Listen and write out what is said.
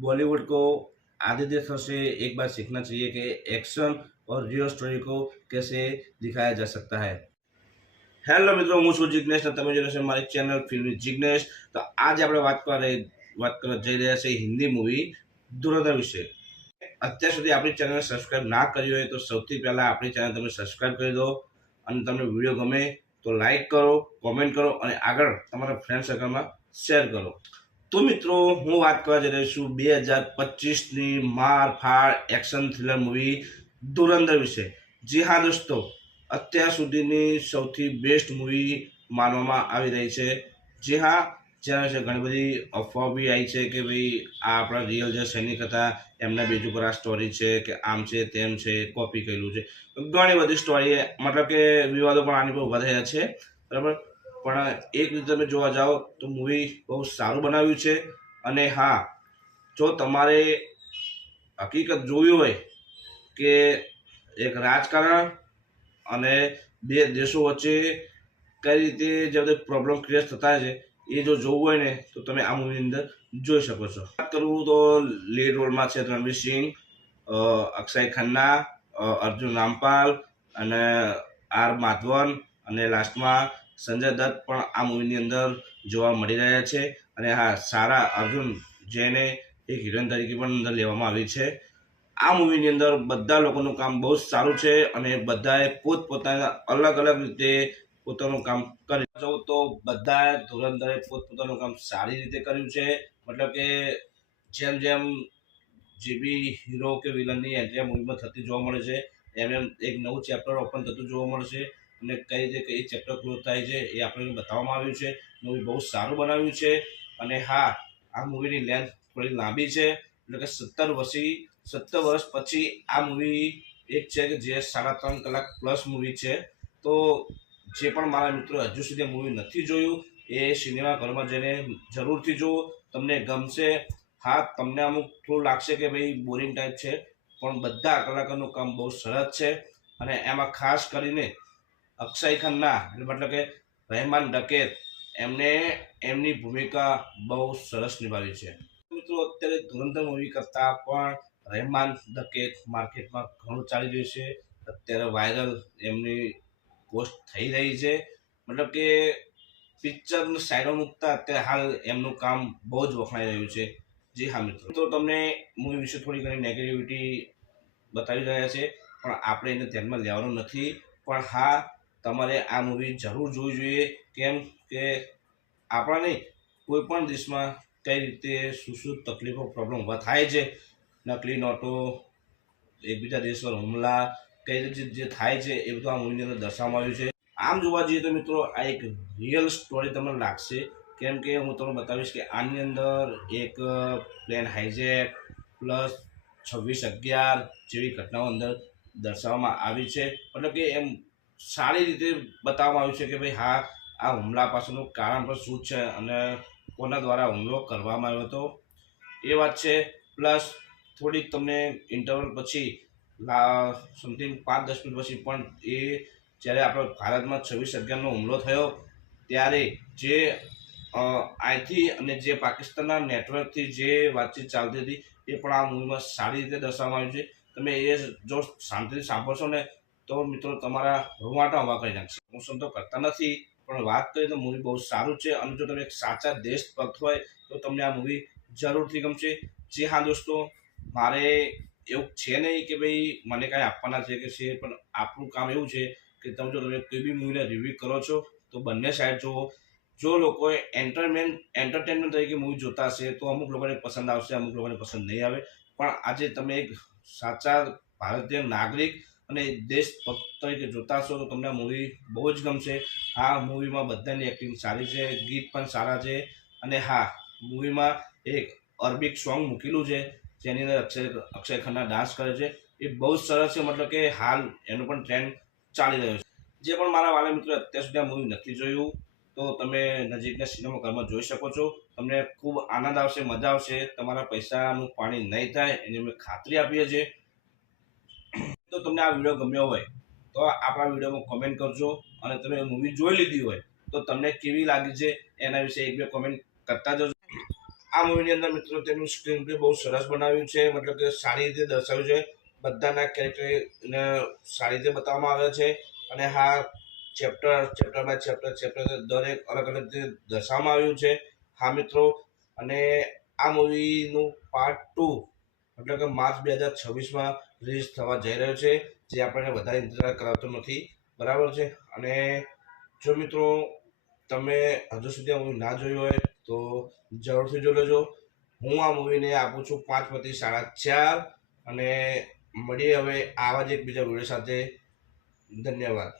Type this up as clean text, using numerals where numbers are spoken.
बॉलीवुड को आधे देशों से एक बार सीखना चाहिए कि एक्शन और रियल स्टोरी को कैसे दिखाया जा सकता है। હેલો મિત્રો, હું છું જિગ્નેશ અને તમે જોઈ રહ્યા છો મારી ચેનલ ફિલ્મી જિગ્નેશ। તો આજે આપણે વાત કરવા જઈ રહ્યા છીએ હિન્દી મૂવી ધુરંધર વિશે। અત્યાર સુધી આપણી ચેનલ સબસ્ક્રાઇબ ના કરી હોય તો સૌથી પહેલા આપણી ચેનલ તમે સબસ્ક્રાઇબ કરી દો અને તમને વિડીયો ગમે તો લાઈક કરો, કોમેન્ટ કરો અને આગળ તમારા ફ્રેન્ડ સર્કલમાં શેર કરો। તો મિત્રો, હું વાત કરવા જઈ રહ્યો છું 2025ની માર ફાડ એક્શન થ્રિલર મૂવી ધુરંધર વિશે। જી હા દોસ્તો, અત્યાર સુધીની સૌથી બેસ્ટ મૂવી માનવામાં આવી રહી છે। જી હા, જેના વિશે ઘણી બધી અફવાઓ બી આવી છે કે ભાઈ આ આપણા રિયલ જે સૈનિક હતા એમના બેઝ ઉપર આ સ્ટોરી છે કે આમ છે તેમ છે, કોપી કરેલું છે। ઘણી બધી સ્ટોરી, મતલબ કે વિવાદો પણ આની પર ઉભા થયા છે, બરાબર। પણ એક રીતે તમે જોવા જાઓ તો મૂવી બહુ સારું બનાવ્યું છે। અને હા, જો તમારે હકીકત જોવી હોય કે એક રાજકારણ અને બે દેશો વચ્ચે કઈ રીતે જે બધા પ્રોબ્લેમ ક્રિએટ થતા છે એ જો જોવું હોય ને તો તમે આ મૂવીની અંદર જોઈ શકો છો। વાત કરું તો લીડ રોલમાં છે રણવીર સિંહ, અક્ષય ખન્ના, અર્જુન રામપાલ અને આર માધવન અને લાસ્ટમાં સંજય દત્ત પણ આ મૂવીની અંદર જોવા મળી રહ્યા છે। અને હા, સારા અર્જુન જેને એક હિરોઈન તરીકે પણ અંદર લેવામાં આવી છે। આ મૂવીની અંદર બધા લોકોનું કામ બહુ જ સારું છે અને બધાએ પોતપોતાના અલગ અલગ રીતે પોતાનું કામ કરી જાઉં તો બધા ધુરંધરે પોતપોતાનું કામ સારી રીતે કર્યું છે। મતલબ કે જેમ જેમ જે બી હીરો કે વિલનની એન્ટ્રી મૂવીમાં થતી જોવા મળે છે એમ એમ એક નવું ચેપ્ટર ઓપન થતું જોવા મળશે અને કઈ રીતે કઈ ચેપ્ટર ક્લોઝ થાય છે એ આપણને બતાવવામાં આવ્યું છે। મૂવી બહુ સારું બનાવ્યું છે। અને હા, આ મૂવીની લેન્થ થોડી લાંબી છે, એટલે કે 17 વર્ષ પછી આ મૂવી એક છે કે જે 3.5 કલાક પ્લસ મૂવી છે। તો જે પણ મારા મિત્રો હજુ સુધી મૂવી નથી જોયું એ સિનેમા ઘરમાં જઈને જરૂરથી જુઓ, તમને ગમશે। હા, તમને અમુક થોડું લાગશે કે ભાઈ બોરિંગ ટાઈપ છે, પણ બધા કલાકારનું કામ બહુ સરસ છે। અને એમાં ખાસ કરીને અક્ષય ખન્ના મતલબ કે રહેમાન ડકેત એમને એમની ભૂમિકા બહુ સરસ નિભાવી છે। મિત્રો, અત્યારે ધુરંધર મૂવી કરતાં પણ રહેમાન ડકેત માર્કેટમાં ઘણું ચાલી રહ્યું છે। અત્યારે વાયરલ એમની પોસ્ટ થઈ રહી છે, મતલબ કે પિક્ચરનું સાઈડમાં મૂકતા અત્યારે હાલ એમનું કામ બહુ જ વખણાઈ રહ્યું છે। જી હા મિત્રો, તો તમને મૂવી વિશે થોડી ઘણી નેગેટિવિટી બતાવી રહ્યા છે પણ આપણે એને ધ્યાનમાં લેવાનું નથી। પણ હા, તમારે આ મૂવી જરૂર જોવી જોઈએ, કેમ કે આપણા નહીં કોઈ પણ દેશમાં કઈ રીતે શું શું તકલીફો પ્રોબ્લેમ ઊભા થાય છે, નકલી નોટો, એકબીજા દેશ પર હુમલા, કઈ રીતે જે થાય છે એ બધું આ મૂવીની અંદર દર્શાવવામાં આવ્યું છે। આમ જોવા જઈએ તો મિત્રો આ એક રિયલ સ્ટોરી તમને લાગશે, કેમ કે હું તમને બતાવીશ કે આની અંદર એક પ્લેન હાઈજેક પ્લસ 26/11 જેવી ઘટનાઓ અંદર દર્શાવવામાં આવી છે। મતલબ કે એમ સારી રીતે બતાવવામાં આવ્યું છે કે ભાઈ હા, આ હુમલા પાછળનું કારણ પણ શું છે અને કોના દ્વારા હુમલો કરવામાં આવ્યો હતો એ વાત છે। પ્લસ થોડીક તમને ઇન્ટરવલ પછી સમથિંગ 5-10 મિનિટ પછી પણ એ જ્યારે આપણા ભારતમાં 26/11નો હુમલો થયો ત્યારે જે અહીંથી અને જે પાકિસ્તાનના નેટવર્કથી જે વાતચીત ચાલતી હતી એ પણ આ મૂવીમાં સારી રીતે દર્શાવવામાં આવ્યું છે। તમે એ જો શાંતિથી સાંભળશો ને તો મિત્રો તમારા રૂવાટા ઊભા કરી નાખશે। હું તો કરતા નથી, પણ વાત કરીએ તો મૂવી બહુ સારું છે અને જો તમે એક સાચા દેશભક્ત હોય તો તમને આ મૂવી જરૂરથી ગમશે। જી હા દોસ્તો, મારે એવું છે નહીં કે ભાઈ મને કાંઈ આપવાના છે કે છે, પણ આપણું કામ એવું છે કે તમે જો તમે કોઈ બી મૂવીને રિવ્યૂ કરો છો તો બંને સાઈડ જુઓ। જો લોકોએ એન્ટરટેનમેન્ટ તરીકે મૂવી જોતા હશે તો અમુક લોકોને પસંદ આવશે, અમુક લોકોને પસંદ નહીં આવે, પણ આજે તમે એક સાચા ભારતીય નાગરિક અને દેશભક્ત તરીકે જોતા હશો તો તમને આ મૂવી બહુ જ ગમશે। આ મૂવીમાં બધાની એક્ટિંગ સારી છે, ગીત પણ સારા છે અને હા, મૂવીમાં એક અરબિક સોંગ મૂકેલું છે જેની અંદર અક્ષય ખન્ના ડાન્સ કરે છે, એ બહુ જ સરસ છે। મતલબ કે હાલ એનો પણ ટ્રેન્ડ ચાલી રહ્યો છે। જે પણ મારા વાલા મિત્રો અત્યાર સુધી આ મૂવી નથી જોયું તો તમે નજીકના સિનેમા ઘરમાં જોઈ શકો છો, તમને ખૂબ આનંદ આવશે, મજા આવશે, તમારા પૈસાનું પાણી નહીં થાય એની અમે ખાતરી આપીએ છીએ। તો તમને આ વિડીયો ગમ્યો હોય તો આપણા વિડીયોમાં કોમેન્ટ કરજો અને તમે મૂવી જોઈ લીધી હોય તો તમને કેવી લાગી છે એના વિશે 1-2 કોમેન્ટ કરતા જજો। આ મૂવીની અંદર મિત્રો તેનું સ્ક્રીન પ્લે બહુ સરસ બનાવ્યું છે, મતલબ કે સારી રીતે દર્શાવ્યું છે. બધાના કેરેક્ટરને સારી રીતે બતાવવામાં આવ્યા છે. અને હા, ચેપ્ટર બાય ચેપ્ટર દરેક અલગ અલગ રીતે દર્શાવવામાં આવ્યું છે. હા મિત્રો, અને આ મૂવીનું પાર્ટ 2 મતલબ કે માર્ચ 2026માં રિલીઝ થવા જઈ રહ્યો છે, જે આપણને વધારે ઇંતજાર કરાવતો નથી. બરાબર છે. અને જો મિત્રો તમે હજુ સુધી આ મૂવી ના જોયું હોય તો જરૂરથી જોઈ લેજો. હું આ મૂવીને આપું છું 5/4. અને મળીએ હવે આવા જ એક બીજા વિડીયો સાથે. ધન્યવાદ.